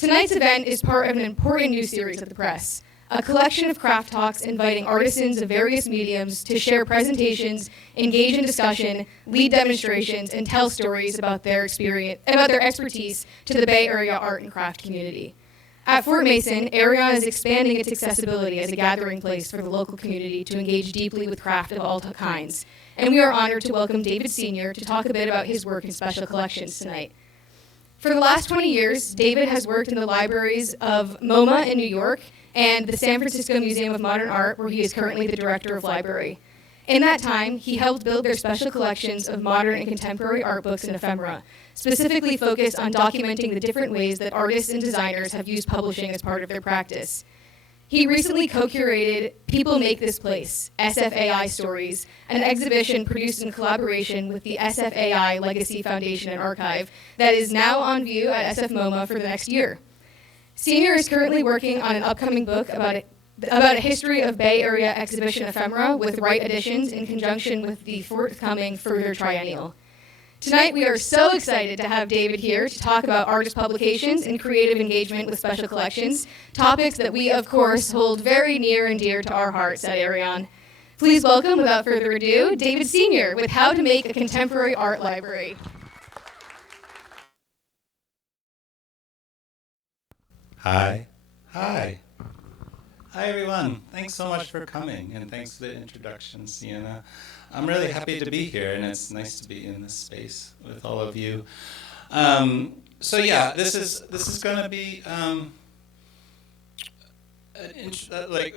Tonight's event is part of an important new series at the Press, a collection of craft talks inviting artisans of various mediums to share presentations, engage in discussion, lead demonstrations, and tell stories about their expertise to the Bay Area art and craft community. At Fort Mason, Arion is expanding its accessibility as a gathering place for the local community to engage deeply with craft of all kinds. And we are honored to welcome David Sr. to talk a bit about his work in special collections tonight. For the last 20 years, David has worked in the libraries of MoMA in New York and the San Francisco Museum of Modern Art, where he is currently the director of library. In that time, he helped build their special collections of modern and contemporary art books and ephemera, specifically focused on documenting the different ways that artists and designers have used publishing as part of their practice. He recently co-curated People Make This Place, SFAI Stories, an exhibition produced in collaboration with the SFAI Legacy Foundation and Archive that is now on view at SFMOMA for the next year. Senior is currently working on an upcoming book about a history of Bay Area exhibition ephemera with Wright Editions in conjunction with the forthcoming Further Triennial. Tonight, we are so excited to have David here to talk about artist publications and creative engagement with special collections, topics that we, of course, hold very near and dear to our hearts at Arion. Please welcome, without further ado, David Sr. with How to Make a Contemporary Art Library. Hi, everyone. Thanks so much for coming, and thanks for the introduction, Sienna. I'm really happy to be here, and it's nice to be in this space with all of you. So yeah, this is going to be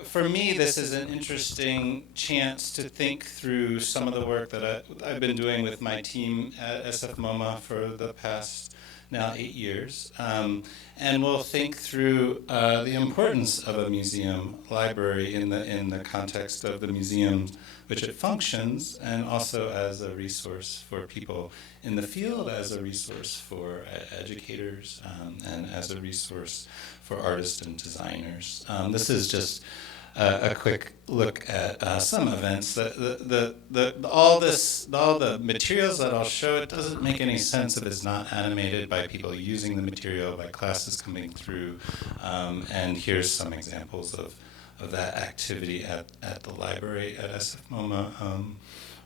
for me, this is an interesting chance to think through some of the work that I've been doing with my team at SFMOMA for the past now 8 years. And we'll think through the importance of a museum library in the context of the museum which it functions, and also as a resource for people in the field, as a resource for educators, and as a resource for artists and designers. This is just a quick look at some events. All the materials that I'll show, it doesn't make any sense if it's not animated by people using the material, by classes coming through. And here's some examples of that activity at the library at SFMOMA.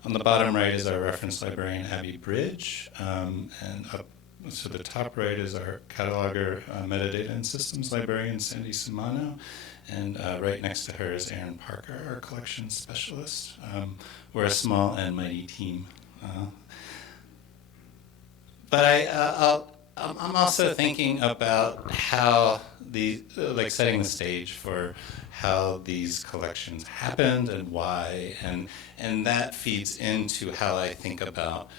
On the bottom right is our reference librarian, Abby Bridge, and up to the top right is our cataloger, metadata and systems librarian, Sandy Sumano. And right next to her is Aaron Parker, our collection specialist. We're a small and mighty team. But I'm also thinking about how setting the stage for how these collections happened and why, and that feeds into how I think about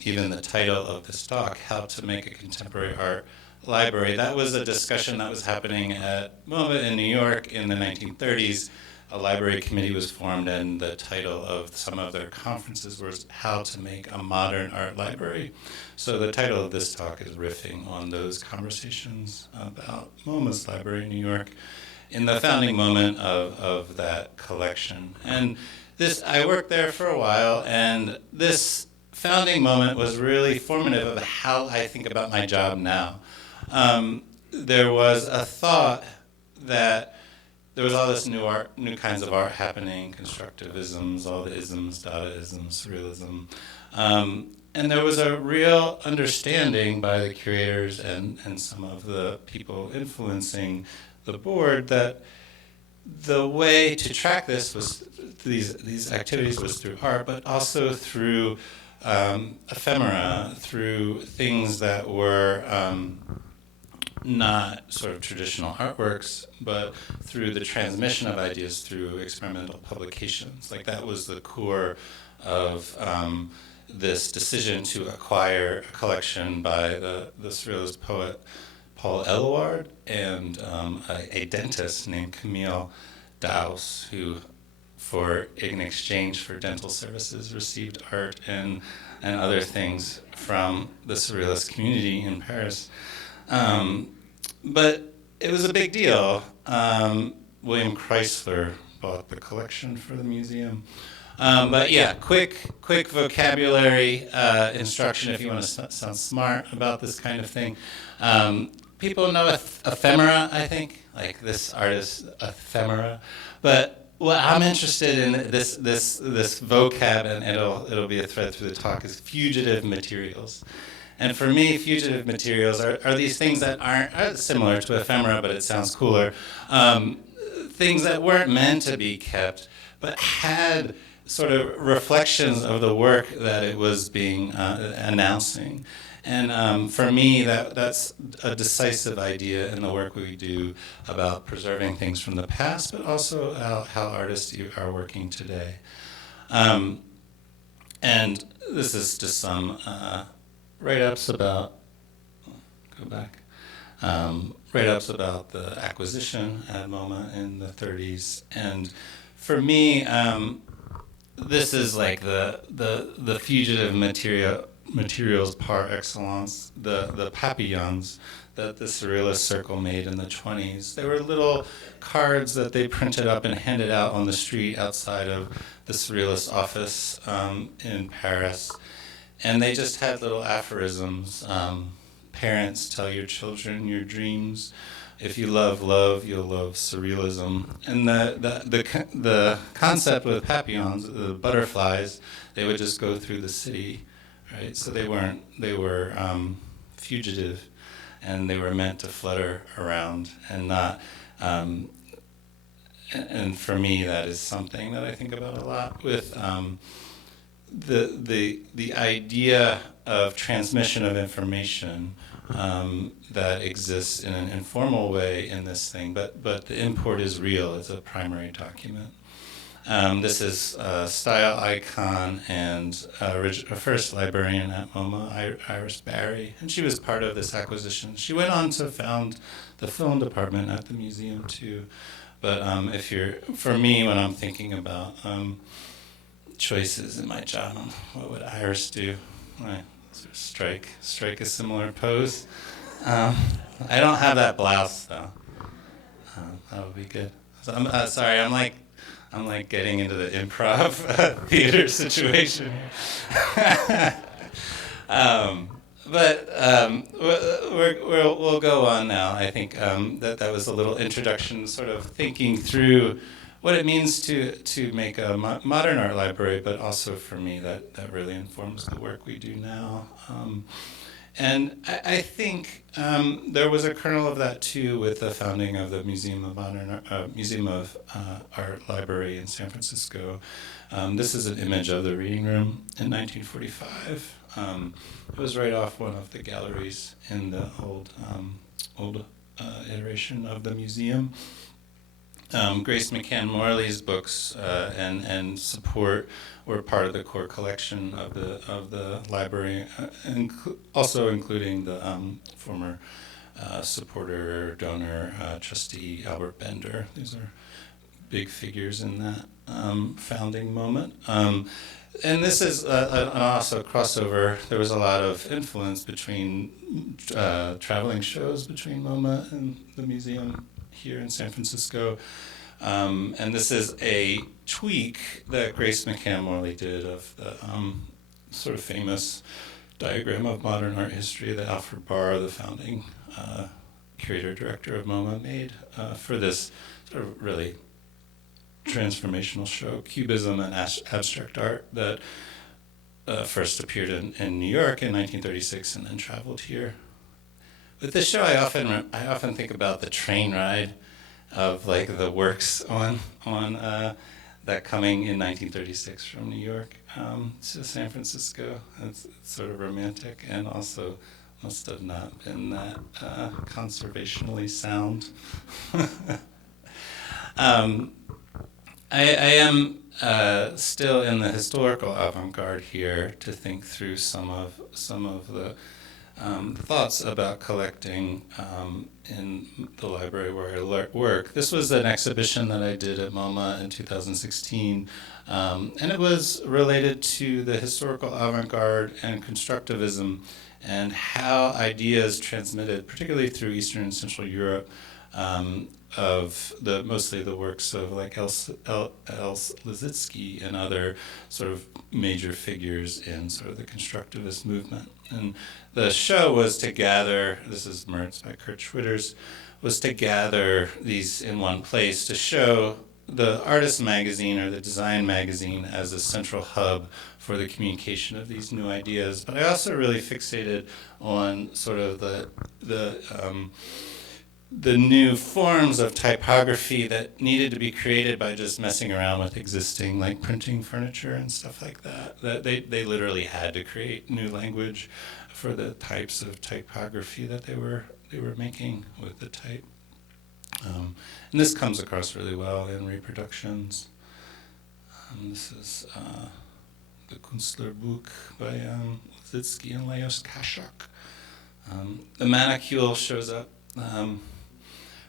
even the title of this talk, How to Make a Contemporary Art Library. That was a discussion that was happening at MoMA in New York in the 1930s. A library committee was formed, and the title of some of their conferences was How to Make a Modern Art Library. So the title of this talk is riffing on those conversations about MoMA's library in New York in the founding moment of that collection. And I worked there for a while, and this founding moment was really formative of how I think about my job now. There was a thought that there was all this new kinds of art happening, constructivisms, all the isms, Dadaism, Surrealism. And there was a real understanding by the curators and some of the people influencing the board that the way to track this was these activities was through art, but also through ephemera, through things that were not sort of traditional artworks, but through the transmission of ideas through experimental publications. Like that was the core of this decision to acquire a collection by the Surrealist poet Paul Eluard and a dentist named Camille Daus, who in exchange for dental services received art and other things from the Surrealist community in Paris. But it was a big deal. William Chrysler bought the collection for the museum. But yeah, quick vocabulary instruction if you want to sound smart about this kind of thing. people know ephemera, I think, like this artist, ephemera. But what I'm interested in, this vocab, and it'll be a thread through the talk, is fugitive materials. And for me, fugitive materials are these things that aren't similar to ephemera, but it sounds cooler. Things that weren't meant to be kept, but had sort of reflections of the work that it was being announcing. And for me, that's a decisive idea in the work we do about preserving things from the past, but also how artists are working today. And this is just some write-ups about, go back, write-ups about the acquisition at MoMA in the 30s. And for me, this is like the fugitive materials par excellence, the papillons that the Surrealist Circle made in the 20s. They were little cards that they printed up and handed out on the street outside of the Surrealist office in Paris. And they just had little aphorisms. Parents, tell your children your dreams. If you love love, you'll love surrealism. And the concept with papillons, the butterflies, they would just go through the city, right? So they were fugitive, and they were meant to flutter around and not. And for me, that is something that I think about a lot with the idea of transmission of information that exists in an informal way in this thing, but the import is real. It's a primary document. This is a style icon and a first librarian at MoMA, Iris Barry, and she was part of this acquisition. She went on to found the film department at the museum too. But for me, when I'm thinking about choices in my job, what would Iris do? Strike a similar pose. I don't have that blouse though. That would be good. So I'm sorry. I'm like getting into the improv theater situation here. But we'll go on now. I think that was a little introduction, sort of thinking through what it means to make a modern art library, but also for me that really informs the work we do now. And I think there was a kernel of that too with the founding of the Museum of Art Library in San Francisco. This is an image of the reading room in 1945. It was right off one of the galleries in the old iteration of the museum. Grace McCann Morley's books and support were part of the core collection of the library, also including the former supporter, donor, trustee Albert Bender. These are big figures in that founding moment. And this is also a crossover. There was a lot of influence between traveling shows between MoMA and the museum here in San Francisco. And this is a tweak that Grace McCann Morley did of the sort of famous diagram of modern art history that Alfred Barr, the founding curator-director of MoMA, made for this sort of really transformational show, Cubism and Abstract Art, that first appeared in New York in 1936 and then traveled here. With this show, I often think about the train ride of like the works on that coming in 1936 from New York to San Francisco. It's sort of romantic and also must have not been that conservationally sound. I am still in the historical avant-garde here to think through some of the thoughts about collecting in the library where I work. This was an exhibition that I did at MoMA in 2016, and it was related to the historical avant-garde and constructivism and how ideas transmitted, particularly through Eastern and Central Europe, of mostly the works of like Liszewski and other sort of major figures in sort of the constructivist movement. And the show was to gather, this is Mertz by Kurt Schwitters, was to gather these in one place to show the artist magazine or the design magazine as a central hub for the communication of these new ideas. But I also really fixated on sort of the new forms of typography that needed to be created by just messing around with existing like printing furniture and stuff like that. That they literally had to create new language for the types of typography that they were making with the type. And this comes across really well in reproductions. This is the Künstlerbuch by Liszewski and Lajos Kaszak. The manicule shows up.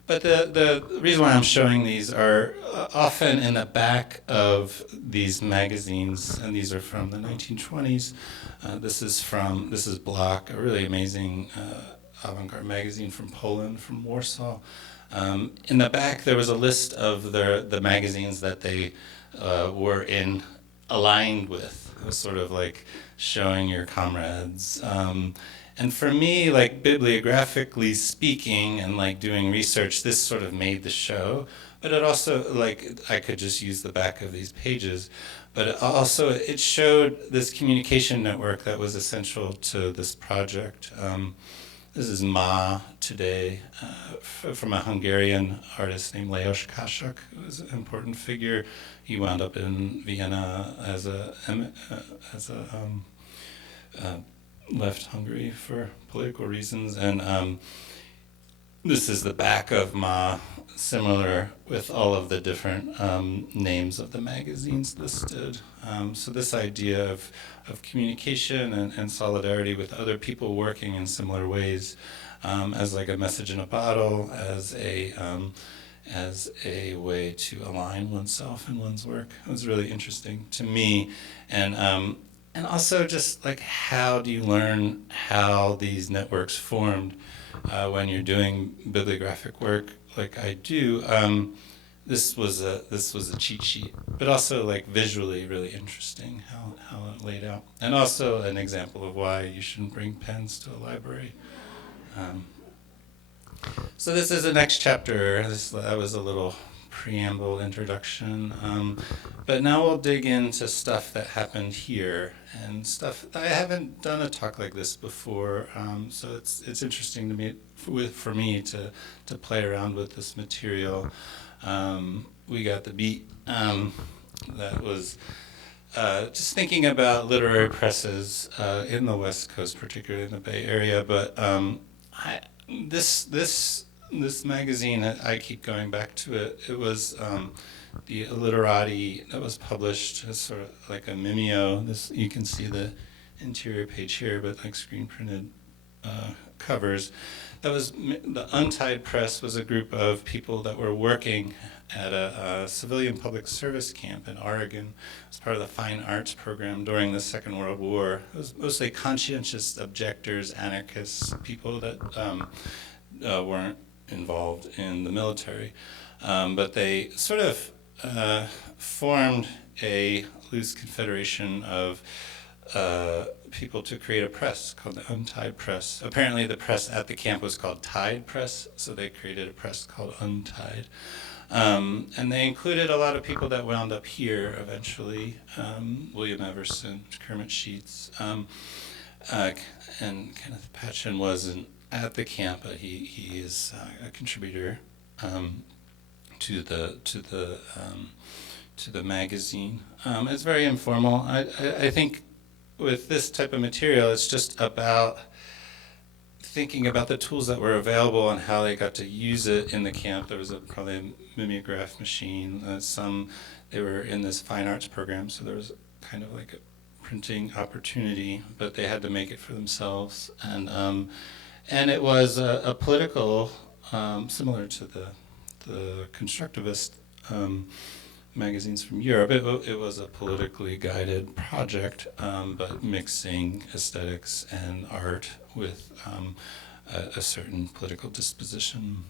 But the reason why I'm showing these are often in the back of these magazines, and these are from the 1920s. This is Block, a really amazing avant-garde magazine from Poland, from Warsaw. In the back, there was a list of the magazines that they were aligned with. It was sort of like showing your comrades. And for me, like bibliographically speaking and like doing research, this sort of made the show. But it also, like, I could just use the back of these pages. But it showed this communication network that was essential to this project. This is Ma today, from a Hungarian artist named Lajos Kaszak, who was an important figure. He wound up in Vienna as left Hungary for political reasons, and this is the back of Ma, similar with all of the different names of the magazines listed. So this idea of communication and solidarity with other people working in similar ways, as like a message in a bottle, as a way to align oneself and one's work. It was really interesting to me, and also just like how do you learn how these networks formed when you're doing bibliographic work like I do. This was a cheat sheet, but also like visually really interesting how it laid out, and also an example of why you shouldn't bring pens to a library. So this is the next chapter. That was a little preamble introduction, but now we'll dig into stuff that happened here and stuff. I haven't done a talk like this before, so it's interesting to me for me to play around with this material. We got the beat that was just thinking about literary presses in the West Coast, particularly in the Bay Area. But this magazine, I keep going back to it. It was the Literati that was published as sort of like a mimeo. This, you can see the interior page here, but like screen printed covers. That was the Untied Press was a group of people that were working at a civilian public service camp in Oregon. It was part of the fine arts program during the Second World War. It was mostly conscientious objectors, anarchists, people that weren't involved in the military. But they sort of formed a loose confederation of people to create a press called the Untied Press. Apparently the press at the camp was called Tied Press, so they created a press called Untied. And they included a lot of people that wound up here eventually. William Everson, Kermit Sheets, and Kenneth Patchen wasn't at the camp, but he is a contributor to the magazine. It's very informal. I think with this type of material, it's just about thinking about the tools that were available and how they got to use it in the camp. There was probably a mimeograph machine. They were in this fine arts program, so there was kind of like a printing opportunity, but they had to make it for themselves. And it was a political, similar to the constructivist magazines from Europe. It was a politically guided project, but mixing aesthetics and art with a certain political disposition.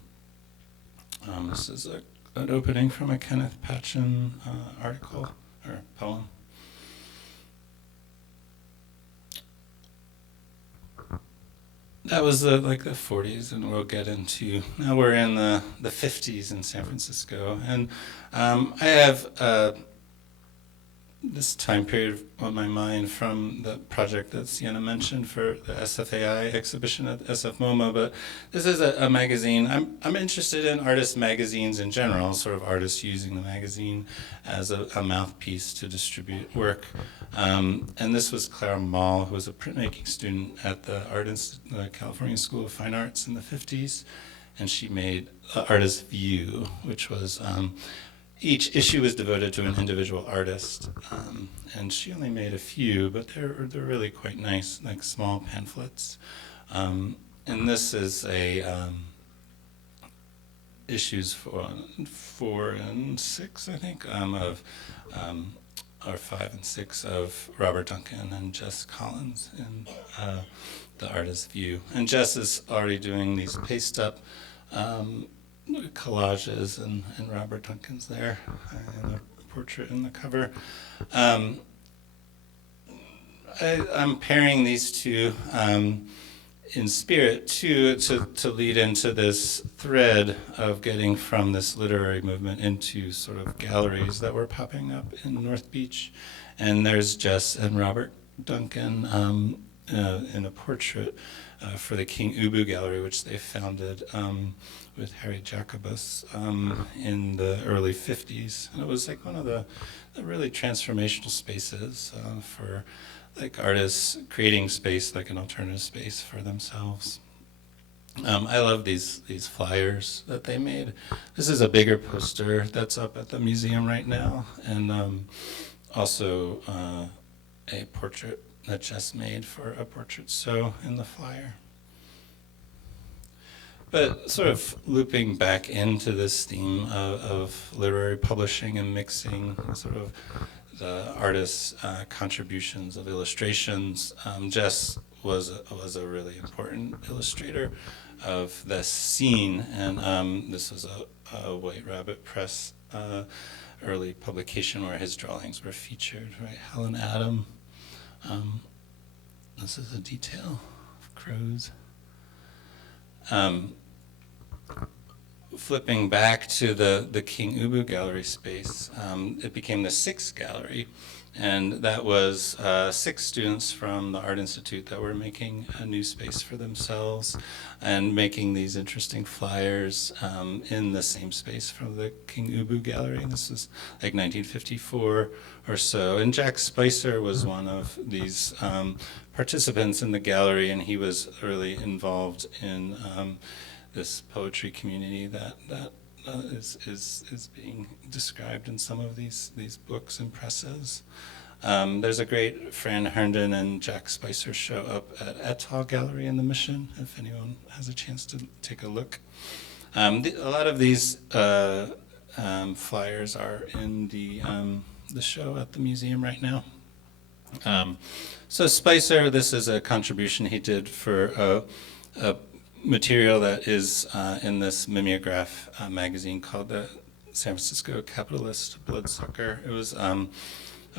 This is an opening from a Kenneth Patchen article or poem. That was the 40s, and we'll get into, now we're in the 50s in San Francisco. And I have this time period on my mind from the project that Sienna mentioned for the SFAI exhibition at SFMOMA, but this is a magazine. I'm interested in artist magazines in general, sort of artists using the magazine as a mouthpiece to distribute work. And this was Clara Mall, who was a printmaking student at the California School of Fine Arts in the 50s, and she made Artist's View, which was each issue was devoted to an individual artist, and she only made a few, but they're really quite nice, like small pamphlets. And this is a issues 4 and 6, I think, or 5 and 6 of Robert Duncan and Jess Collins in The Artist's View. And Jess is already doing these paste up collages, and Robert Duncan's there, and a portrait in the cover. I'm pairing these two in spirit to lead into this thread of getting from this literary movement into sort of galleries that were popping up in North Beach. And there's Jess and Robert Duncan in a portrait for the King Ubu Gallery, which they founded with Harry Jacobus in the early 50s. And it was like one of the really transformational spaces for artists creating space, like an alternative space for themselves. I love these flyers that they made. This is a bigger poster that's up at the museum right now, and also a portrait that Jess made for a portrait show in the flyer. But sort of looping back into this theme of literary publishing and mixing sort of the artist's contributions of illustrations, Jess was a really important illustrator of this scene, and this was a White Rabbit Press early publication where his drawings were featured, right? Helen Adam. This is a detail of crows. Flipping back to the King Ubu Gallery space, it became the 6th gallery, and that was 6 students from the Art Institute that were making a new space for themselves and making these interesting flyers in the same space from the King Ubu Gallery. And this was like 1954 or so, and Jack Spicer was one of these participants in the gallery, and he was really involved in this poetry community that is being described in some of these books and presses. There's a great Fran Herndon and Jack Spicer show up at Atoll Gallery in the Mission, if anyone has a chance to take a look. A lot of these flyers are in the show at the museum right now. So Spicer, this is a contribution he did for a material that is in this mimeograph magazine called the San Francisco Capitalist Bloodsucker. It was a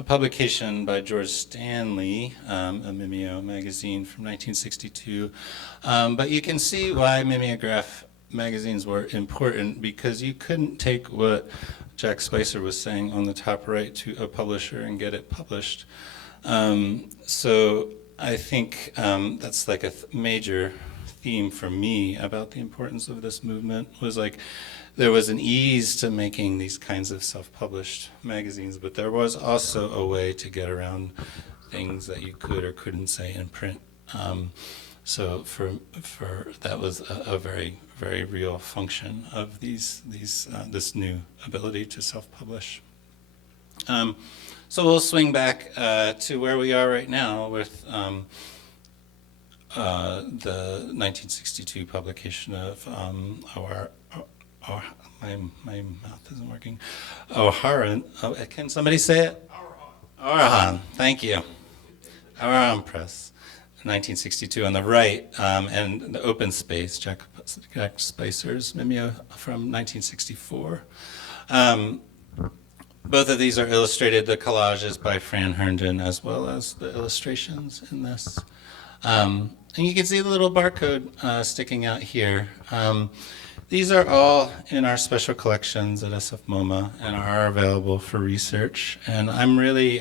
publication by George Stanley, a Mimeo magazine from 1962. But you can see why mimeograph magazines were important, because you couldn't take what Jack Spicer was saying on the top right to a publisher and get it published. So I think that's like a major theme for me about the importance of this movement, was like there was an ease to making these kinds of self-published magazines, but there was also a way to get around things that you could or couldn't say in print. So for that was a very, very real function of this new ability to self-publish. So we'll swing back to where we are right now with the 1962 publication of my mouth isn't working. O'Haran. Can somebody say it? Arahan. Thank you. Arahan Press. 1962 on the right, and the open space, Jack Spicer's Mimeo from 1964. Both of these are illustrated, the collages by Fran Herndon, as well as the illustrations in this. And you can see the little barcode sticking out here. These are all in our special collections at SFMOMA and are available for research. And I'm really,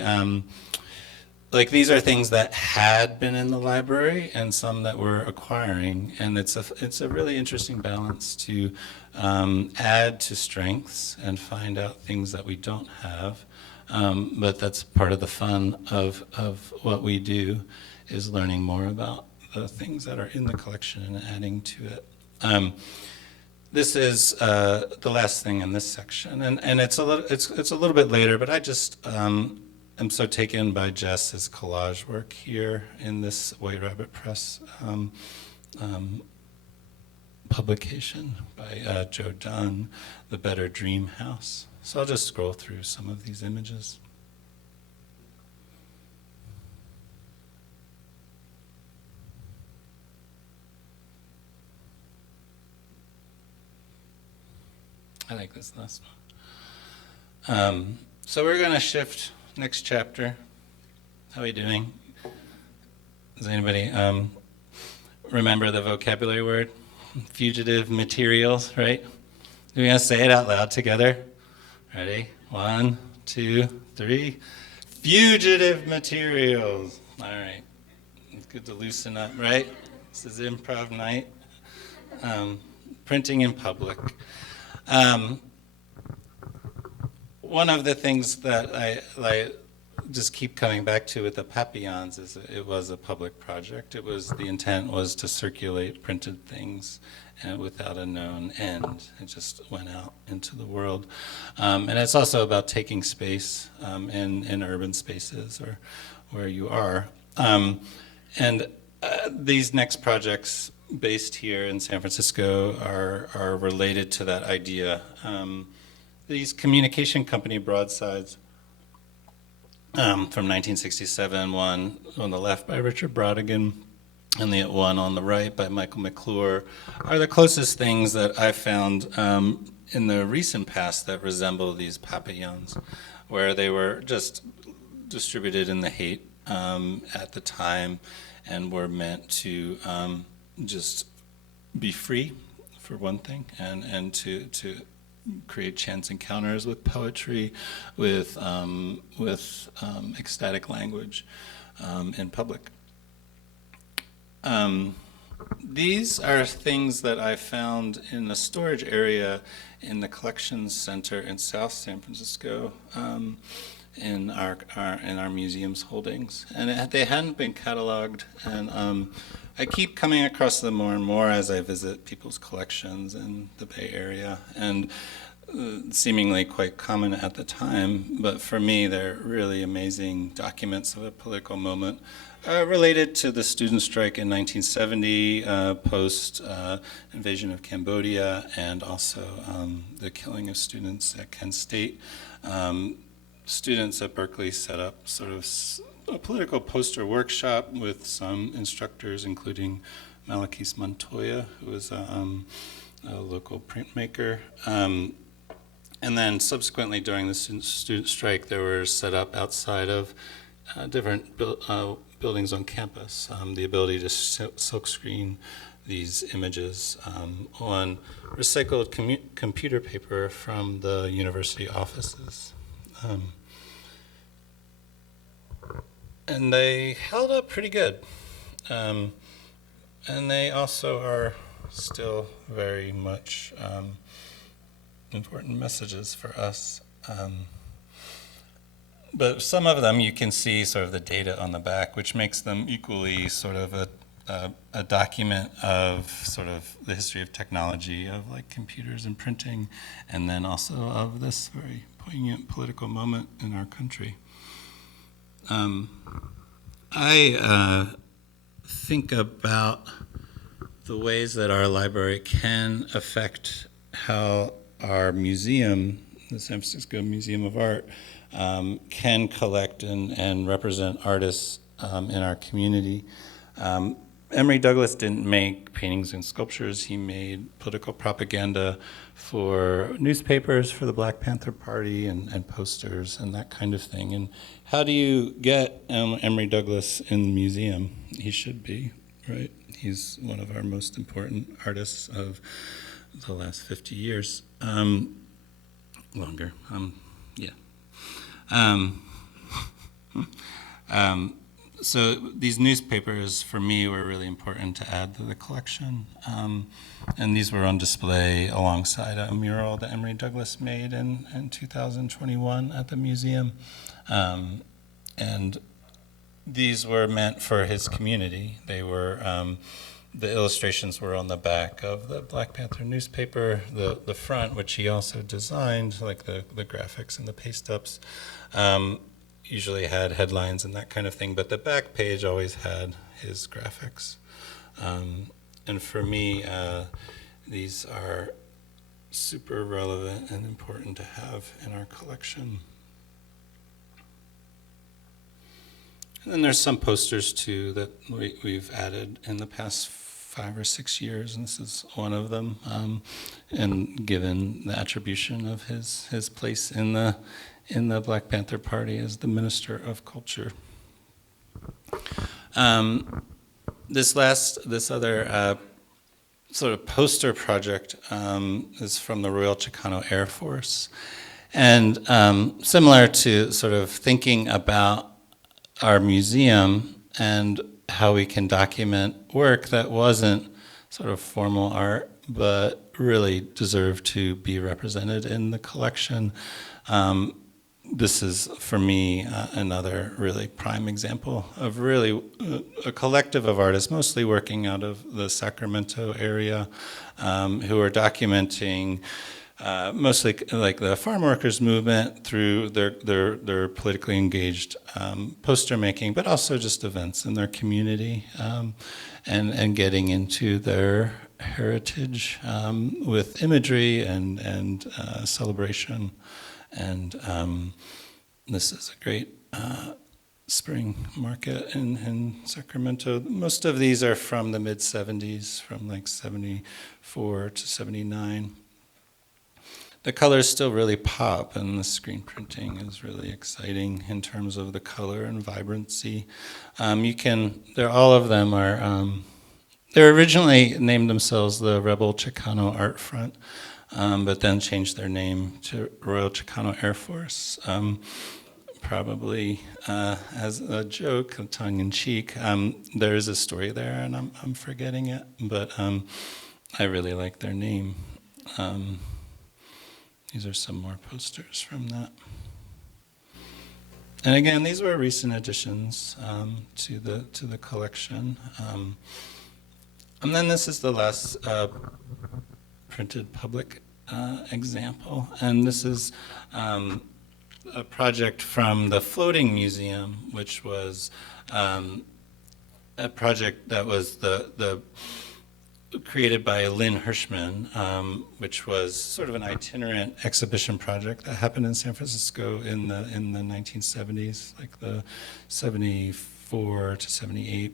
these are things that had been in the library and some that we're acquiring. And it's a really interesting balance to add to strengths and find out things that we don't have. But that's part of the fun of what we do, is learning more about the things that are in the collection and adding to it. This is the last thing in this section, and it's a little bit later, but I just am so taken by Jess's collage work here in this White Rabbit Press publication by Joe Dunn, The Better Dream House. So I'll just scroll through some of these images. I like this last one. So we're going to shift next chapter. How are we doing? Does anybody remember the vocabulary word? Fugitive materials, right? We're going to say it out loud together. Ready? 1, 2, 3. Fugitive materials. All right. It's good to loosen up, right? This is improv night. Printing in public. One of the things that I just keep coming back to with the Papillons is it was a public project. The intent was to circulate printed things without a known end. It just went out into the world. And it's also about taking space in urban spaces or where you are. And these next projects based here in San Francisco are related to that idea. These communication company broadsides from 1967, one on the left by Richard Brodigan and the one on the right by Michael McClure, are the closest things that I found in the recent past that resemble these papillons, where they were just distributed in the Haight at the time and were meant to just be free, for one thing, and to create chance encounters with poetry, with ecstatic language in public. These are things that I found in the storage area in the Collections Center in South San Francisco, in our museum's holdings, and they hadn't been cataloged, and I keep coming across them more and more as I visit people's collections in the Bay Area, and seemingly quite common at the time, but for me they're really amazing documents of a political moment related to the student strike in 1970, post invasion of Cambodia, and also the killing of students at Kent State. Students at Berkeley set up sort of a political poster workshop with some instructors, including Malakis Montoya, who was a local printmaker. And then subsequently during the student strike, they were set up outside of different buildings on campus, the ability to silkscreen these images on recycled computer paper from the university offices. And they held up pretty good. And they also are still very much important messages for us. But some of them you can see sort of the data on the back, which makes them equally sort of a document of sort of the history of technology, of like computers and printing, and then also of this very poignant political moment in our country. I think about the ways that our library can affect how our museum, the San Francisco Museum of Art, can collect and represent artists in our community. Emory Douglas didn't make paintings and sculptures. He made political propaganda for newspapers, for the Black Panther Party, and posters and that kind of thing. And how do you get Emory Douglas in the museum? He should be, right? He's one of our most important artists of the last 50 years. Longer, yeah. So these newspapers, for me, were really important to add to the collection. And these were on display alongside a mural that Emory Douglas made in 2021 at the museum. And these were meant for his community. They were, the illustrations were on the back of the Black Panther newspaper, the front, which he also designed, like the graphics and the paste-ups. Usually had headlines and that kind of thing, but the back page always had his graphics. And for me, these are super relevant and important to have in our collection. And then there's some posters too that we've added in the past 5 or 6 years, and this is one of them. And given the attribution of his place in the Black Panther Party as the Minister of Culture. This other sort of poster project is from the Royal Chicano Air Force. And similar to sort of thinking about our museum and how we can document work that wasn't sort of formal art, but really deserved to be represented in the collection. This is, for me, another really prime example of really a collective of artists, mostly working out of the Sacramento area, who are documenting mostly like the farm workers movement through their politically engaged poster making, but also just events in their community, and getting into their heritage with imagery and celebration. And this is a great spring market in Sacramento. Most of these are from the mid-'70s, from like 74 to 79. The colors still really pop, and the screen printing is really exciting in terms of the color and vibrancy. All of them are, they originally named themselves the Rebel Chicano Art Front, but then changed their name to Royal Chicano Air Force, probably as a joke, tongue-in-cheek. There is a story there, and I'm forgetting it, but I really like their name. These are some more posters from that. And again, these were recent additions to the collection. And then this is the last printed public example, and this is a project from the Floating Museum, which was a project that was the created by Lynn Hirschman, which was sort of an itinerant exhibition project that happened in San Francisco in the 1970s, like the 74 to 78.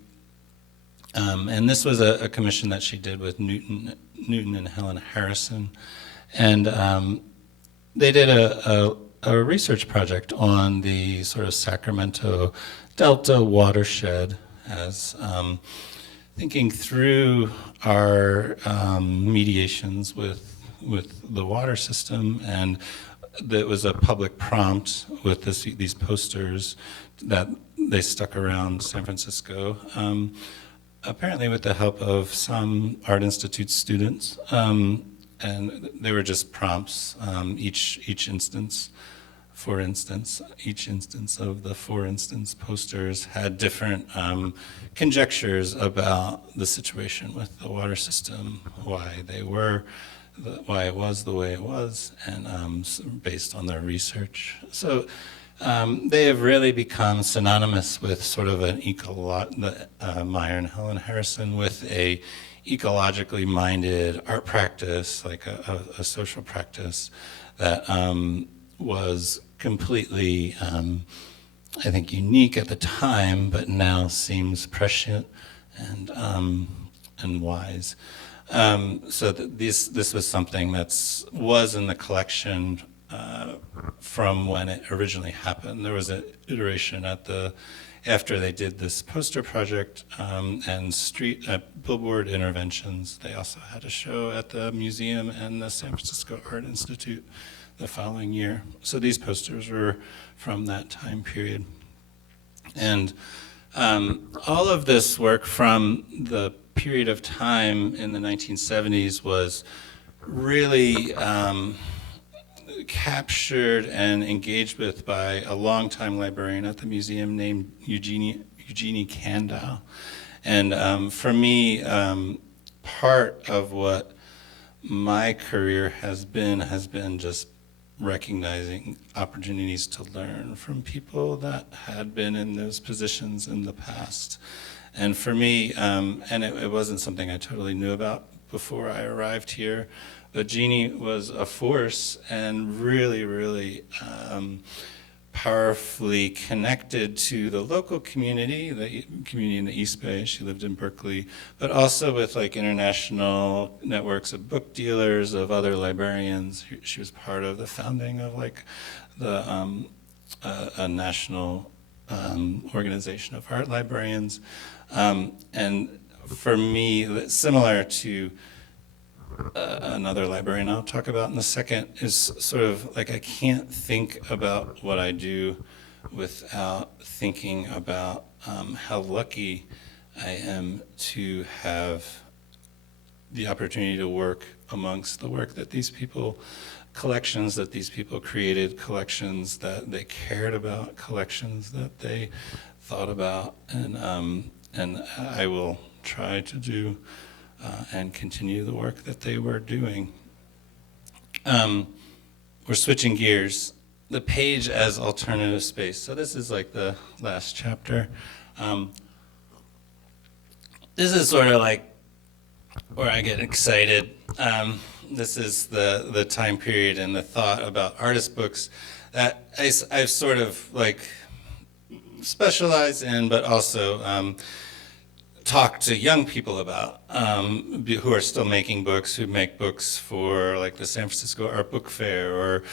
And this was a commission that she did with Newton and Helen Harrison. And they did a research project on the sort of Sacramento Delta watershed as thinking through our mediations with the water system. And there was a public prompt with these posters that they stuck around San Francisco, apparently with the help of some Art Institute students. And they were just prompts. Each instance of the 4 instance posters had different conjectures about the situation with the water system, why it was the way it was, and based on their research. So they have really become synonymous with sort of an Meyer and Helen Harrison, with a ecologically minded art practice, like a social practice that was completely, I think, unique at the time, but now seems prescient and wise. This was something was in the collection from when it originally happened. There was an iteration after they did this poster project and street billboard interventions. They also had a show at the museum and the San Francisco Art Institute the following year. So these posters were from that time period. And all of this work from the period of time in the 1970s was really captured and engaged with by a longtime librarian at the museum named Eugenie Kandau. And for me, part of what my career has been just recognizing opportunities to learn from people that had been in those positions in the past. And for me, and it wasn't something I totally knew about before I arrived here, but Jeannie was a force and really, really powerfully connected to the local community, the community in the East Bay. She lived in Berkeley, but also with like international networks of book dealers, of other librarians. She was part of the founding of like a national organization of art librarians. And for me, similar to another librarian I'll talk about in a second, is sort of like I can't think about what I do without thinking about how lucky I am to have the opportunity to work amongst the work that these people, collections that these people created, collections that they cared about, collections that they thought about, and I will try to do and continue the work that they were doing. We're switching gears. The page as alternative space. So this is like the last chapter. This is sort of like where I get excited. This is the time period and the thought about artist books that I've sort of like specialized in, but also talk to young people about who are still making books, who make books for like the San Francisco Art Book Fair, or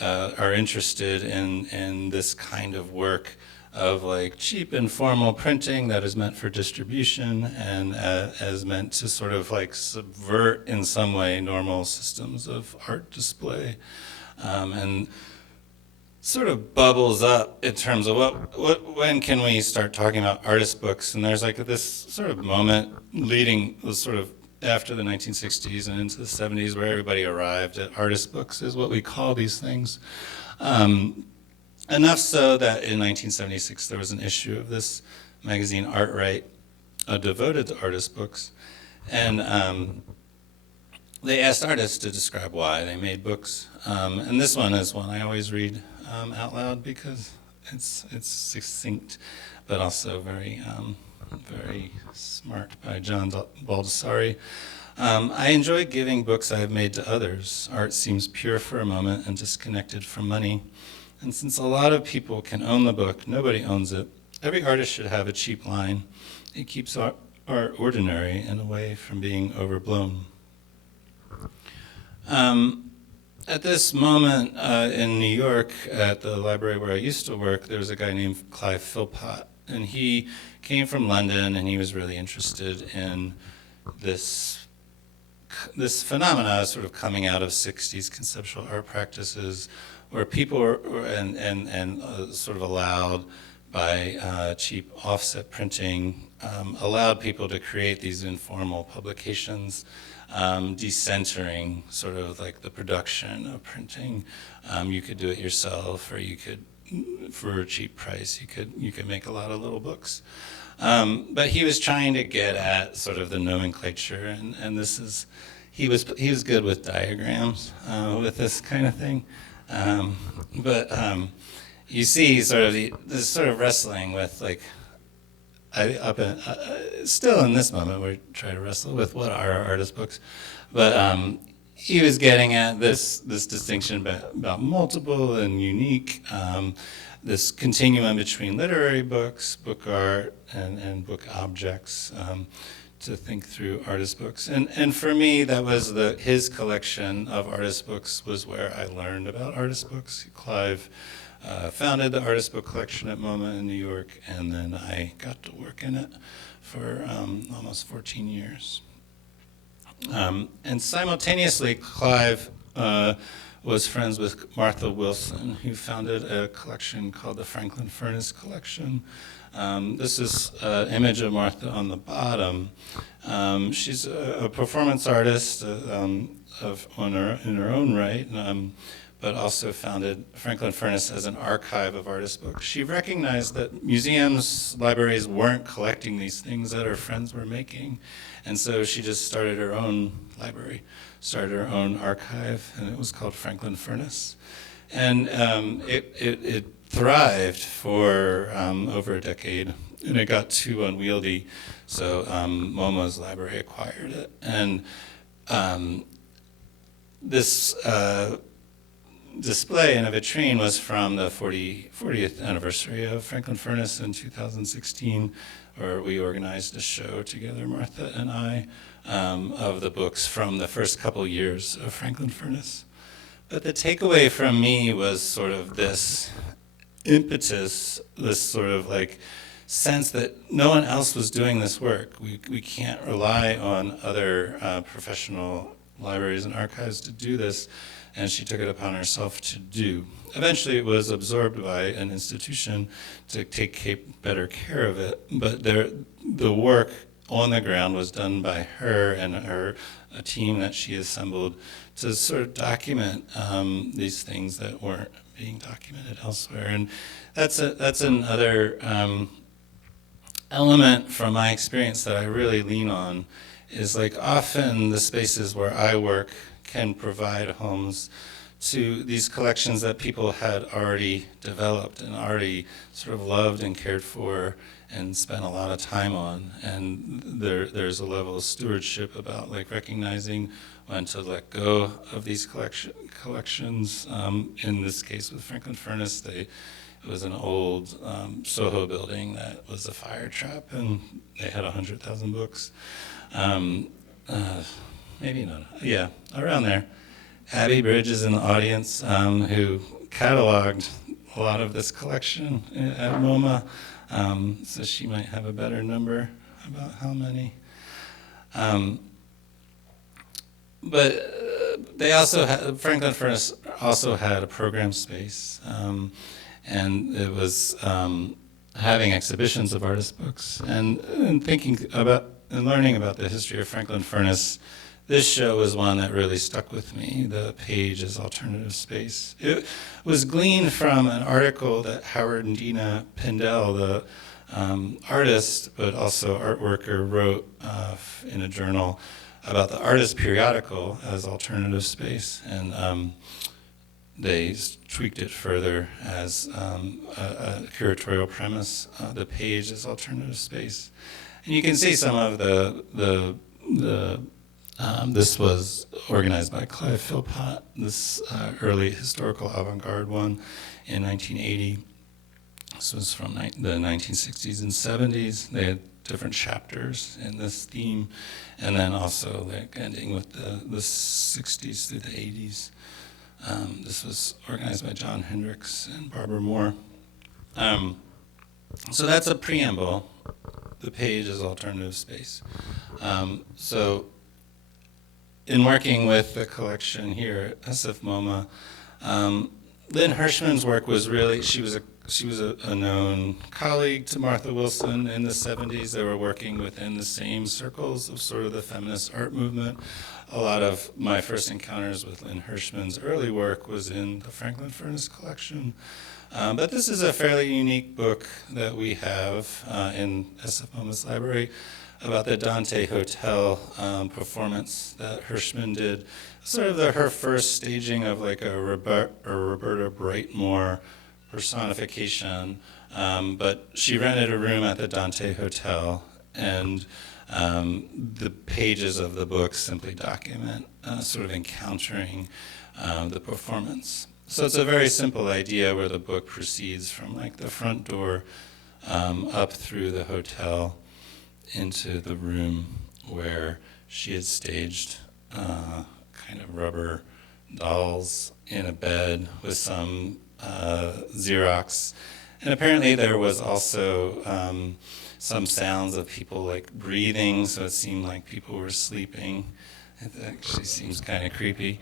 are interested in this kind of work of like cheap informal printing that is meant for distribution and as meant to sort of like subvert in some way normal systems of art display, and sort of bubbles up in terms of when can we start talking about artist books. And there's like this sort of moment leading sort of after the 1960s and into the 70s where everybody arrived at artist books, is what we call these things. Enough so that in 1976 there was an issue of this magazine, Art Right, devoted to artist books. And they asked artists to describe why they made books. And this one is one I always read out loud because it's succinct, but also very smart, by John Baldessari. I enjoy giving books I have made to others. Art seems pure for a moment and disconnected from money. And since a lot of people can own the book, nobody owns it. Every artist should have a cheap line. It keeps art ordinary and away from being overblown. At this moment in New York, at the library where I used to work, there was a guy named Clive Philpott, and he came from London, and he was really interested in this phenomena sort of coming out of 60s conceptual art practices, where people were sort of allowed by cheap offset printing, allowed people to create these informal publications, decentering sort of like the production of printing. You could do it yourself, or you could, for a cheap price, you could make a lot of little books. But he was trying to get at sort of the nomenclature, and he was good with diagrams with this kind of thing. But you see sort of this sort of wrestling with like, still in this moment we're trying to wrestle with what are artist books, but he was getting at this distinction about multiple and unique, this continuum between literary books, book art, and book objects, to think through artist books. And for me, that was his collection of artist books was where I learned about artist books. Clive founded the artist book collection at MoMA in New York, and then I got to work in it for almost 14 years. And simultaneously, Clive was friends with Martha Wilson, who founded a collection called the Franklin Furnace Collection. This is an image of Martha on the bottom. She's a performance artist in her own right, but also founded Franklin Furnace as an archive of artist books. She recognized that museums, libraries weren't collecting these things that her friends were making, and so she just started her own library, started her own archive, and it was called Franklin Furnace. And it thrived for over a decade, and it got too unwieldy, so MoMA's library acquired it. And this display in a vitrine was from the 40th anniversary of Franklin Furnace in 2016, where we organized a show together, Martha and I, of the books from the first couple years of Franklin Furnace. But the takeaway from me was sort of this impetus, this sort of like sense that no one else was doing this work. We can't rely on other professional libraries and archives to do this, and she took it upon herself to do. Eventually it was absorbed by an institution to take better care of it, but the work on the ground was done by her and a team that she assembled to sort of document these things that weren't being documented elsewhere. And that's another element from my experience that I really lean on, is like often the spaces where I work can provide homes to these collections that people had already developed and already sort of loved and cared for and spent a lot of time on. And there's a level of stewardship about like recognizing when to let go of these collections. In this case with Franklin Furnace, it was an old Soho building that was a fire trap, and they had 100,000 books. Maybe not, yeah, around there. Abby Bridge is in the audience, who cataloged a lot of this collection at MoMA, so she might have a better number about how many. But they also had, Franklin Furnace also had a program space, and it was having exhibitions of artist books, and thinking about and learning about the history of Franklin Furnace. This show was one that really stuck with me, The Page as Alternative Space. It was gleaned from an article that Howard and Dina Pindell, the artist but also art worker, wrote in a journal about the artist periodical as alternative space, and they tweaked it further as a curatorial premise, The Page as alternative space. And you can see some of this was organized by Clive Philpott, this early historical avant-garde one in 1980. This was from the 1960s and 70s. They had different chapters in this theme, and then also like ending with the 60s through the 80s. This was organized by John Hendricks and Barbara Moore. So that's a preamble. The Page is alternative space. So in working with the collection here at SFMOMA, Lynn Hirschman's work was really, she was a known colleague to Martha Wilson in the 70s. They were working within the same circles of sort of the feminist art movement. A lot of my first encounters with Lynn Hirschman's early work was in the Franklin Furnace collection. But this is a fairly unique book that we have in SFMOMA's library about the Dante Hotel performance that Hirschman did. Sort of her first staging of like a Roberta Brightmore personification, but she rented a room at the Dante Hotel, and the pages of the book simply document sort of encountering the performance. So it's a very simple idea where the book proceeds from like the front door up through the hotel into the room where she had staged kind of rubber dolls in a bed with some Xerox. And apparently there was also some sounds of people like breathing, so it seemed like people were sleeping. It actually seems kind of creepy.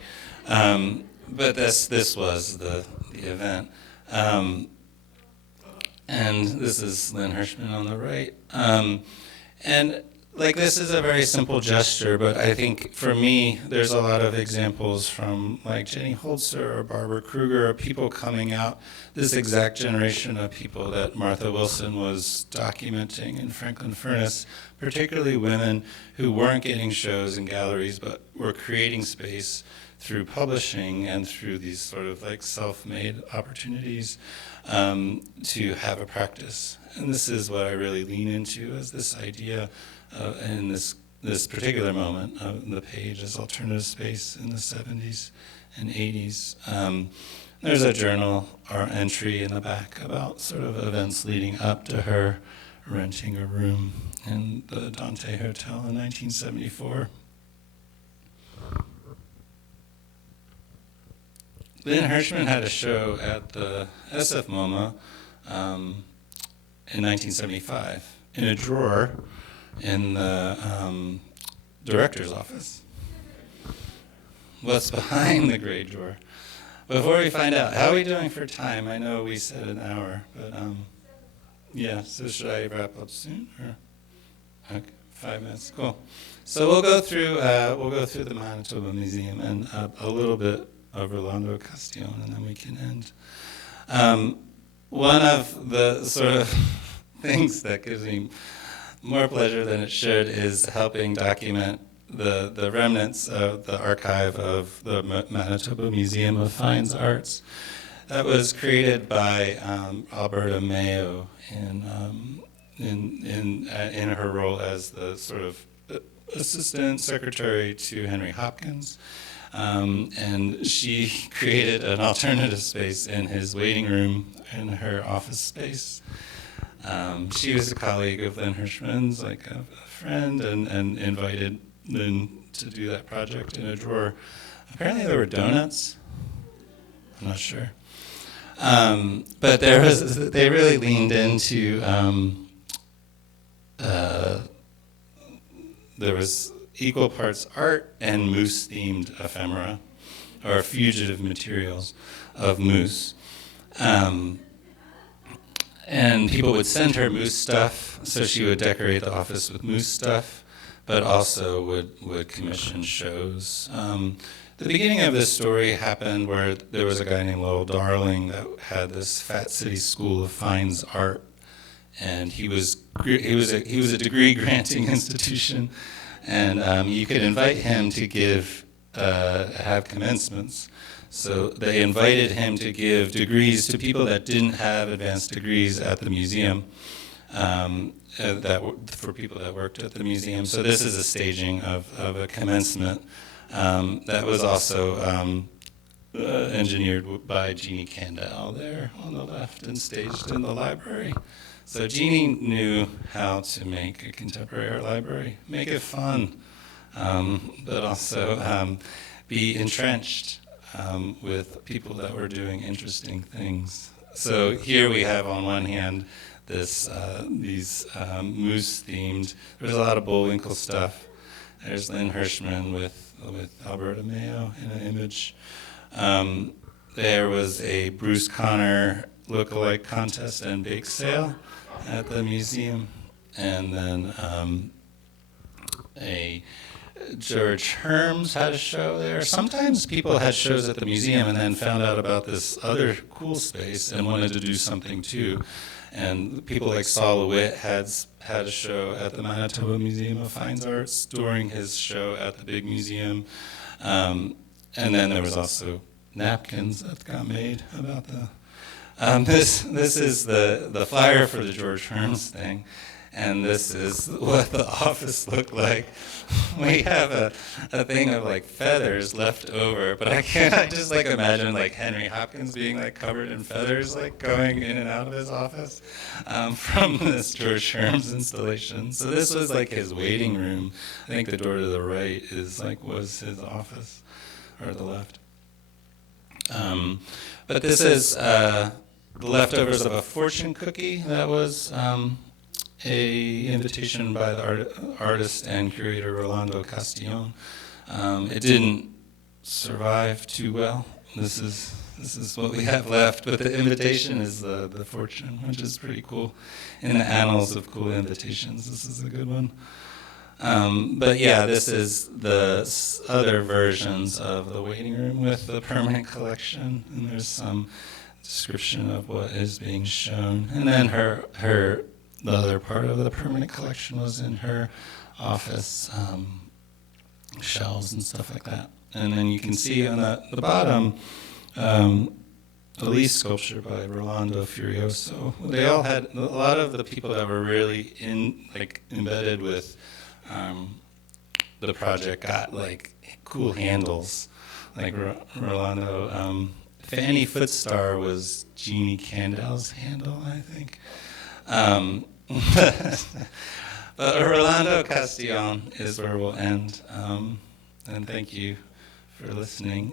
But this was the event. And this is Lynn Hirschman on the right. And like this is a very simple gesture, but I think for me, there's a lot of examples from like Jenny Holzer or Barbara Kruger, or people coming out, this exact generation of people that Martha Wilson was documenting in Franklin Furnace, particularly women who weren't getting shows in galleries, but were creating space through publishing and through these sort of like self-made opportunities to have a practice. And this is what I really lean into as this idea in this particular moment of the page as alternative space in the 70s and 80s. There's a journal or entry in the back about sort of events leading up to her renting a room in the Dante Hotel in 1974. Lynn Hirschman had a show at the SFMOMA in 1975 in a drawer in the director's office. What's behind the gray drawer? Before we find out, how are we doing for time? I know we said an hour, but yeah, so should I wrap up soon? Or? Okay, 5 minutes, cool. So we'll go through the Manitoba Museum and a little bit of Rolando Castillon, and then we can end. One of the sort of things that gives me more pleasure than it should is helping document the remnants of the archive of the Manitoba Museum of Fine Arts that was created by Alberta Mayo in her role as the sort of assistant secretary to Henry Hopkins. And she created an alternative space in his waiting room in her office space. She was a colleague of Lynn Hirschman's, like a friend, and invited Lynn to do that project in a drawer. Apparently there were donuts. I'm not sure. But they really leaned into, there was equal parts art and moose-themed ephemera, or fugitive materials of moose. And people would send her moose stuff, so she would decorate the office with moose stuff, but also would commission shows. The beginning of this story happened where there was a guy named Lowell Darling that had this Fat City School of Fine Art, and he was a degree-granting institution. And you could invite him to have commencements. So they invited him to give degrees to people that didn't have advanced degrees at the museum, for people that worked at the museum. So this is a staging of a commencement that was also engineered by Jeannie Kandel there on the left and staged in the library. So Jeannie knew how to make a contemporary art library, make it fun, but also be entrenched with people that were doing interesting things. So here we have on one hand these moose-themed. There's a lot of Bullwinkle stuff. There's Lynn Hirschman with Alberta Mayo in an image. There was a Bruce Conner lookalike contest and bake sale at the museum, and then a George Herms had a show there. Sometimes people had shows at the museum and then found out about this other cool space and wanted to do something too. And people like Saul LeWitt had a show at the Manitoba Museum of Fine Arts during his show at the big museum. And then there was also napkins that got made about the. This is the flyer for the George Herms thing. and this is what the office looked like. We have a thing of like feathers left over, but I just like imagine like Henry Hopkins being like covered in feathers, like going in and out of his office from this George Sherm's installation. So this was like his waiting room. I think the door to the right was his office, or the left. But this is the leftovers of a fortune cookie that was a invitation by the artist and curator Rolando Castillon. It didn't survive too well. This is what we have left, but the invitation is the fortune, which is pretty cool. In the annals of cool invitations, this is a good one. But yeah, this is the other versions of the waiting room with the permanent collection, and there's some description of what is being shown. And then the other part of the permanent collection was in her office, shelves and stuff like that. And then you can see on the bottom, a leaf sculpture by Rolando Furioso. They all had, a lot of the people that were really embedded with the project got like cool handles, like Rolando. Fanny Footstar was Jeannie Candel's handle, I think. But Rolando Castillon is where we'll end. And thank you for listening.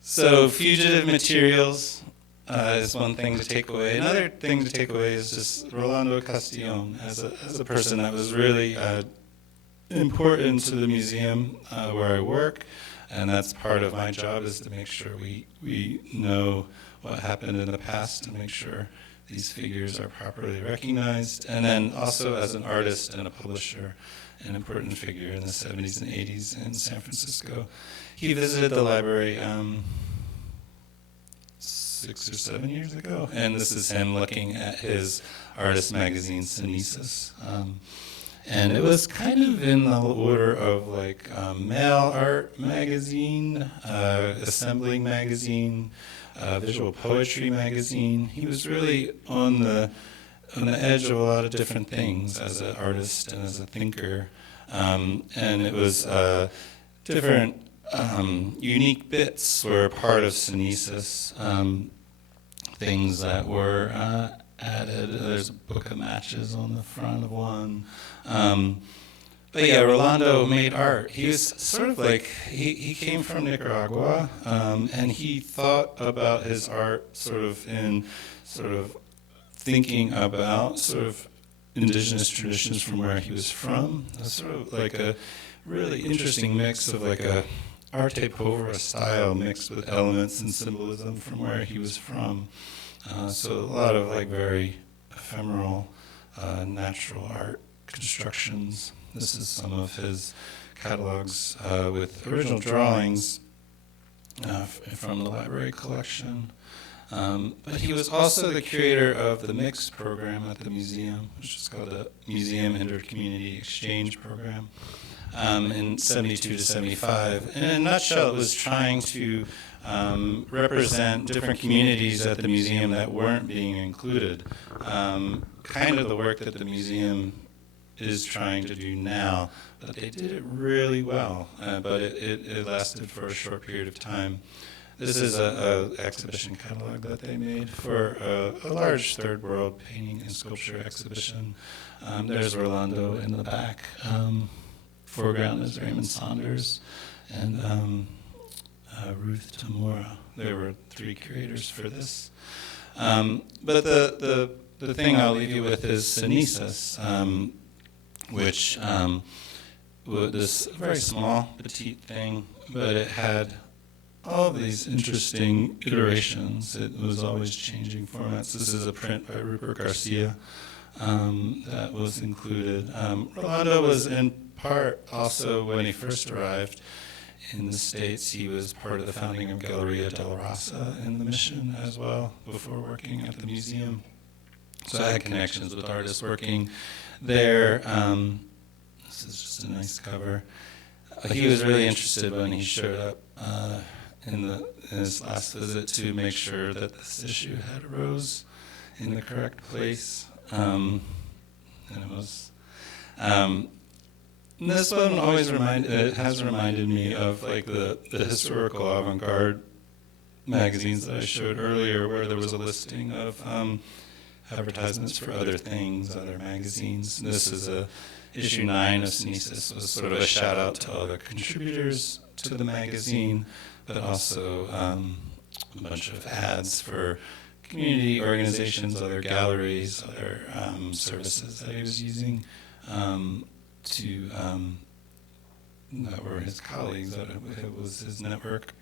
So fugitive materials is one thing to take away. Another thing to take away is just Rolando Castillon as a person that was really important to the museum where I work. And that's part of my job, is to make sure we know what happened in the past, to make sure these figures are properly recognized. And then also as an artist and a publisher, an important figure in the 70s and 80s in San Francisco. He visited the library 6 or 7 years ago, and this is him looking at his artist magazine, Synesis. And it was kind of in the order of like Mail Art Magazine, Assembling Magazine, Visual Poetry Magazine. He was really on the edge of a lot of different things as an artist and as a thinker. And it was different unique bits were part of Synesis, things that were added. There's a book of matches on the front of one. But yeah, Rolando made art. He was sort of like, he came from Nicaragua, and he thought about his art sort of thinking about sort of indigenous traditions from where he was from. It's sort of like a really interesting mix of like a arte povera style mixed with elements and symbolism from where he was from. So a lot of like very ephemeral, natural art constructions. This is some of his catalogs with original drawings from the library collection. But he was also the curator of the mixed program at the museum, which is called the Museum Inter-Community Exchange Program, in 72 to 75. And in a nutshell, it was trying to represent different communities at the museum that weren't being included. Kind of the work that the museum is trying to do now, but they did it really well, but it lasted for a short period of time. This is an exhibition catalog that they made for a large third world painting and sculpture exhibition. There's Rolando in the back. Foreground is Raymond Saunders and Ruth Tamura. There were 3 curators for this. But the thing I'll leave you with is Synesis, which was this very small, petite thing, but it had all these interesting iterations. It was always changing formats. This is a print by Rupert Garcia that was included. Rolando was in part also, when he first arrived in the States, he was part of the founding of Galleria de la Raza in the Mission as well, before working at the museum. So I had connections with artists working there. This is just a nice cover. He was really interested when he showed up in his last visit to make sure that this issue had arose in the correct place. and it was. This one has reminded me of like the historical avant-garde magazines that I showed earlier, where there was a listing of advertisements for other things, other magazines. This is issue 9 of Synesis, was sort of a shout out to all the contributors to the magazine, but also a bunch of ads for community organizations, other galleries, other services that he was using that were his colleagues, that it was his network.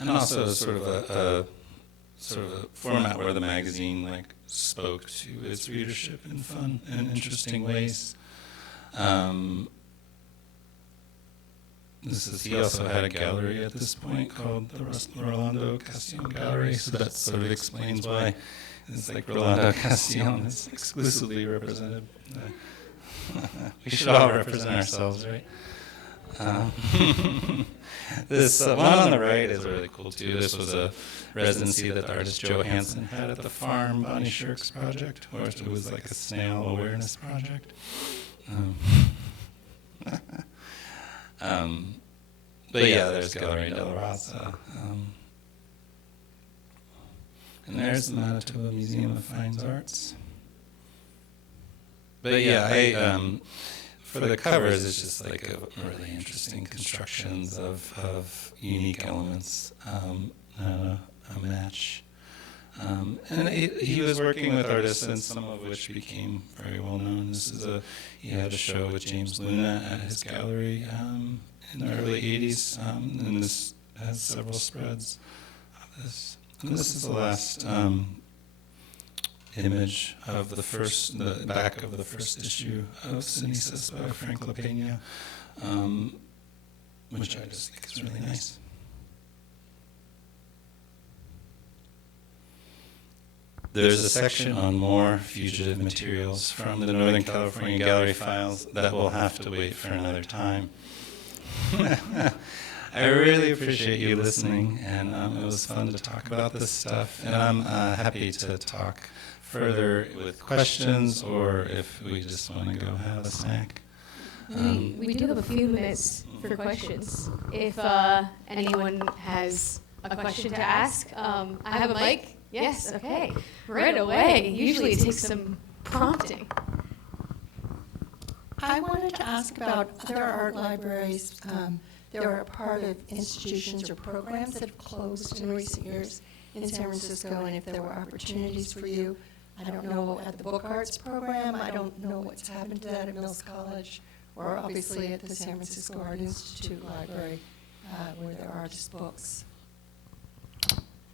And also sort of a format where the magazine like spoke to its readership in fun and interesting ways. He also had a gallery at this point called the Rolando Castillon Gallery, so that sort of explains why it's like Rolando Castillon is exclusively represented. We should all represent ourselves, right? This one on the right is really cool too. This was a residency that the artist Joe Hansen had at the farm, Bonnie Shirk's project, where it was like a snail awareness project. But yeah, there's Gallery della Raza. And there's the Manitoba Museum of Fine Arts. But yeah, for the covers, it's just like a really interesting constructions of unique elements, a match. And he was working with artists, and some of which became very well known. He had a show with James Luna at his gallery in the early 80s, and this has several spreads of this. And this is the last image of the back of the first issue of Synesis by Frank LaPena, which I just think is really nice. There's a section on more fugitive materials from the Northern California Gallery files that will have to wait for another time. I really appreciate you listening, and it was fun to talk about this stuff, and I'm happy to talk further with questions, or if we just want to go have a snack. We do have a few minutes for questions. If anyone has a question to ask, I have a mic. Yes, okay. Right away. Usually it takes some prompting. I wanted to ask about other art libraries that are a part of institutions or programs that have closed in recent years in San Francisco, and if there were opportunities for you. I don't know at the Book Arts program. I don't know what's happened to that at Mills College, or obviously at the San Francisco Art Institute Library, where there are just books.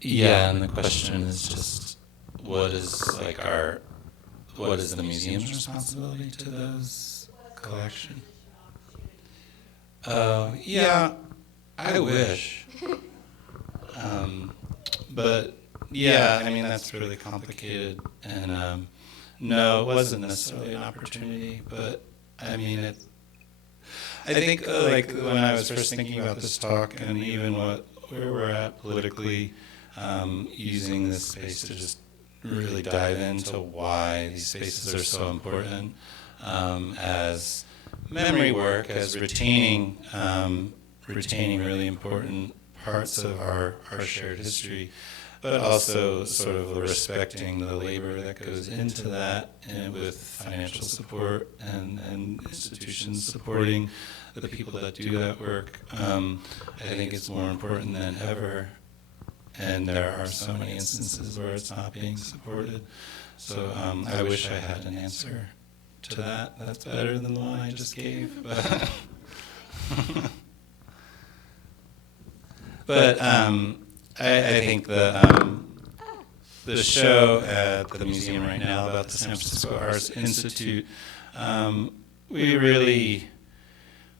Yeah, and the question is just what is the museum's responsibility to those collections? Yeah, I wish. But yeah, I mean, that's really complicated. And no, it wasn't necessarily an opportunity, but I mean, I think like when I was first thinking about this talk, and even where we're at politically, using this space to just really dive into why these spaces are so important as memory work, as retaining really important parts of our shared history, but also sort of respecting the labor that goes into that, and with financial support and institutions supporting the people that do that work. I think it's more important than ever, and there are so many instances where it's not being supported. So I wish I had an answer to that. That's better than the one I just gave. But I think the show at the museum right now about the San Francisco Arts Institute, we really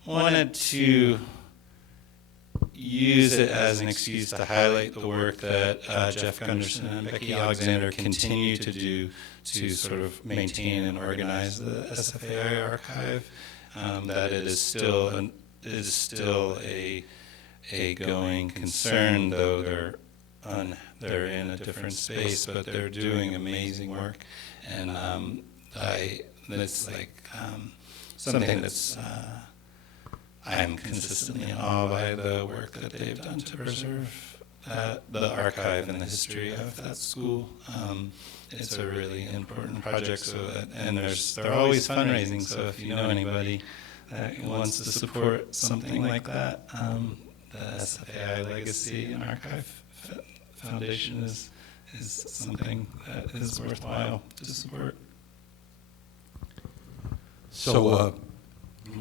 wanted to use it as an excuse to highlight the work that Jeff Gunderson and Becky Alexander continue to do to sort of maintain and organize the SFAI archive. That it is still a going concern, though they're in a different space, but they're doing amazing work, and that's like something that's I'm consistently in awe by the work that they've done to preserve the archive and the history of that school. It's a really important project, and they're always fundraising, so if you know anybody that wants to support something like that, the SFAI Legacy and Archive Foundation is something that is worthwhile to support. So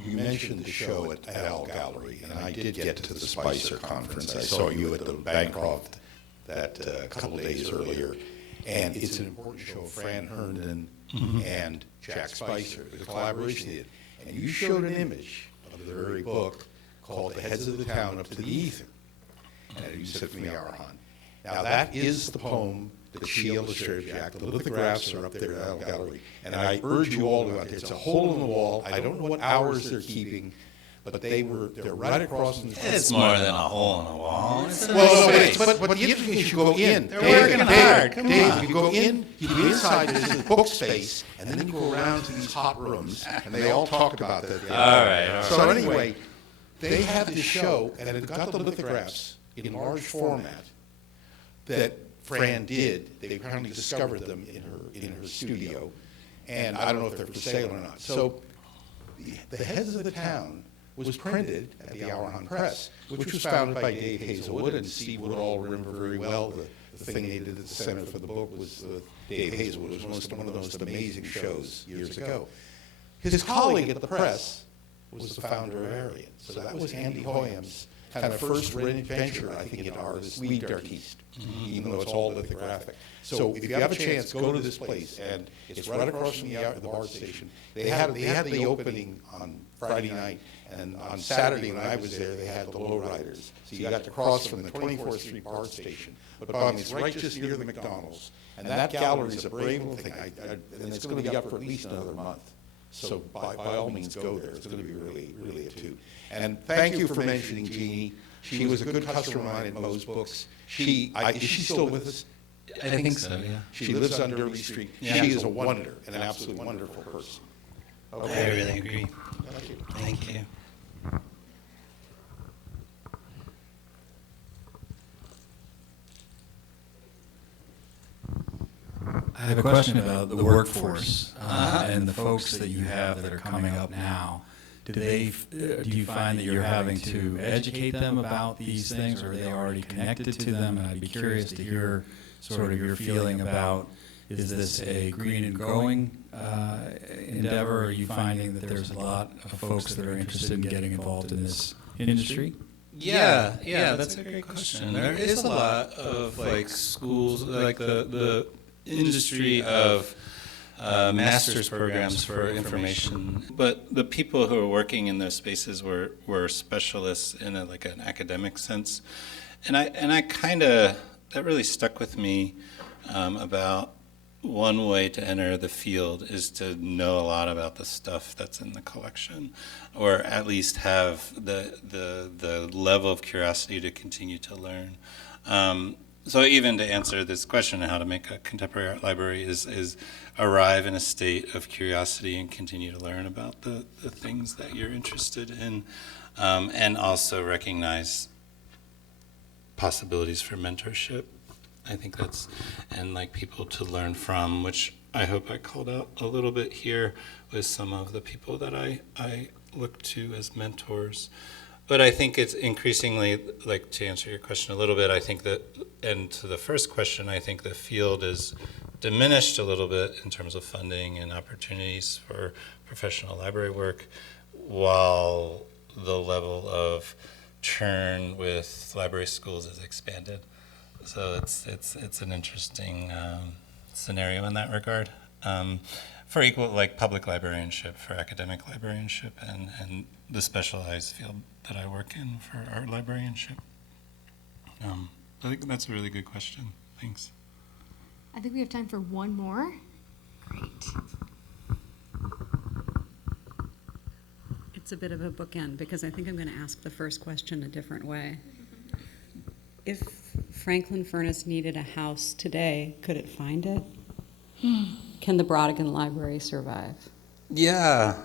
you mentioned the show at Al Gallery, and I did get to the Spicer conference. I saw you at the Bancroft that a couple of days earlier, and it's an important show. Fran Herndon and Jack Spicer, the collaboration they did. And you showed an image of the very book called The Heads of the Town Up to the Ether, and you said from the Arion. Now that is the poem that she illustrated, Jack. The lithographs are up there at Al Gallery, and I urge you all to go out there. It's a hole in the wall. I don't know what hours they're keeping, but they're right across from the front. It's more than a hole in the wall. But the interesting is you go in. They're working hard. Come on. You go in, you go inside, there's a book space, and then you go around to these hot rooms, and they all talk about that. All right. So anyway, they have this show, and it got the lithographs in large format that Fran did. They apparently discovered them in her studio, and I don't know if they're for sale or not. So the Heads of the Town was printed at the Arion Press, which was founded by Dave Hazelwood, and Steve would all remember very well the thing they did at the center for the book was Dave Hazelwood. It was one of the most amazing shows years ago. His colleague at the press was the founder of Arion, so that was Andy Hoyam's kind of first venture, I think, in art as lead artiste, even though it's all lithographic. So if you have a chance, go to this place, and it's right across from the BART station. They had the opening on Friday night, and on Saturday when I was there, they had the lowriders. So you got to cross from the 24th Street BART station, but it's right just near the McDonald's. And that gallery is a brave little thing, and it's going to be up for at least another month. So by all means, go there. It's going to be really a toot. And thank you for mentioning Jeannie. She was a good customer of mine in Mo's books. Is she still with us? I think so, yeah. She lives on Derby Street. Yeah. She is a wonder, and an absolutely wonderful person. I really agree. Thank you. Thank you. I have a question about the workforce and the folks that you have that are coming up now. Do you find that you're having to educate them about these things, or are they already connected to them? And I'd be curious to hear sort of your feeling about, is this a green and growing endeavor, or are you finding that there's a lot of folks that are interested in getting involved in this industry? Yeah, that's a great question. There is a lot of like schools, like the industry of master's programs for information, but the people who are working in those spaces were specialists in like an academic sense, and I kind of, that really stuck with me about one way to enter the field is to know a lot about the stuff that's in the collection, or at least have the level of curiosity to continue to learn. So even to answer this question, how to make a contemporary art library is arrive in a state of curiosity and continue to learn about the things that you're interested in, and also recognize possibilities for mentorship. I think that's, and like people to learn from, which I hope I called out a little bit here with some of the people that I look to as mentors. But I think it's increasingly, like to answer your question a little bit, I think that, and to the first question, I think the field is diminished a little bit in terms of funding and opportunities for professional library work, while the level of churn with library schools has expanded. So it's an interesting scenario in that regard. For equal, like public librarianship, for academic librarianship, and the specialized field that I work in for art librarianship. I think that's a really good question. Thanks. I think we have time for one more. Great. It's a bit of a bookend because I think I'm going to ask the first question a different way. If Franklin Furnace needed a house today, could it find it? Can the Brodigan Library survive? Yeah,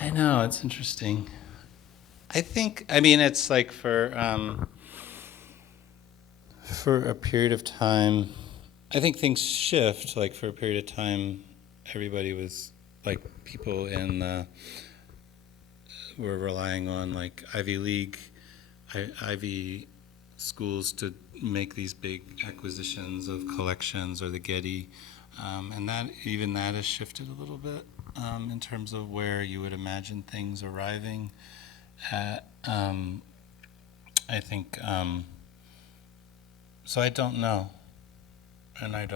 I know, it's interesting. I mean, it's like for a period of time, I think things shift. Like for a period of time, everybody was, like people were relying on like Ivy League, Ivy schools to make these big acquisitions of collections, or the Getty, and that has shifted a little bit in terms of where you would imagine things arriving at. I think so. I don't know, and I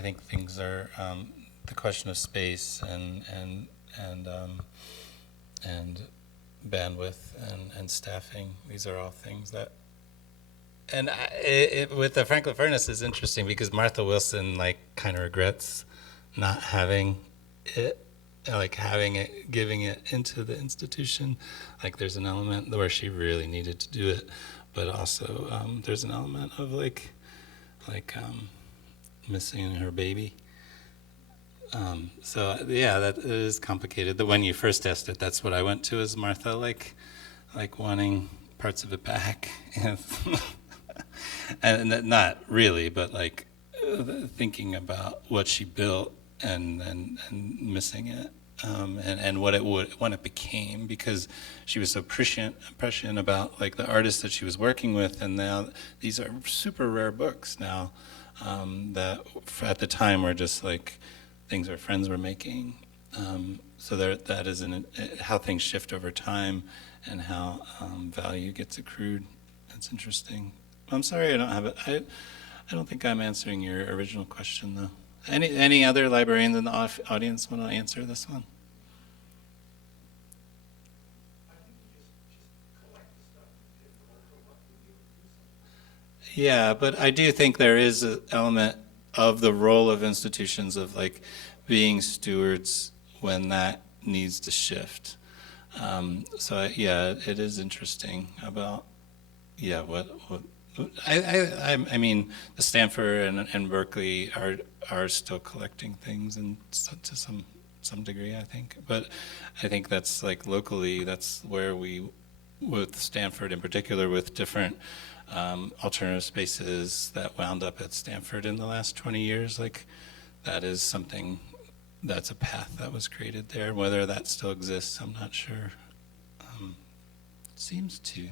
think things are the question of space and bandwidth and staffing. These are all things that. And with the Franklin Furnace is interesting because Martha Wilson like kind of regrets not having it, giving it into the institution. Like there's an element where she really needed to do it, but also there's an element of like missing her baby. So yeah, that is complicated. When you first asked it, that's what I went to, is Martha like wanting parts of it back, and not really, but like thinking about what she built and missing it, and what it became, because she was so prescient about like the artists that she was working with, and now these are super rare books now, that at the time were just like things her friends were making. So that is how things shift over time, and how value gets accrued. That's interesting. I'm sorry I don't have it. I don't think I'm answering your original question though. Any other librarians in the audience want to answer this one? Yeah, but I do think there is an element of the role of institutions of like being stewards when that needs to shift. It is interesting about what I mean, the Stanford and Berkeley are still collecting things, and to some degree, I think. But I think that's like locally, that's where we, with Stanford in particular, with different alternative spaces that wound up at Stanford in the last 20 years, like that is something, that's a path that was created there. Whether that still exists, I'm not sure. Seems to.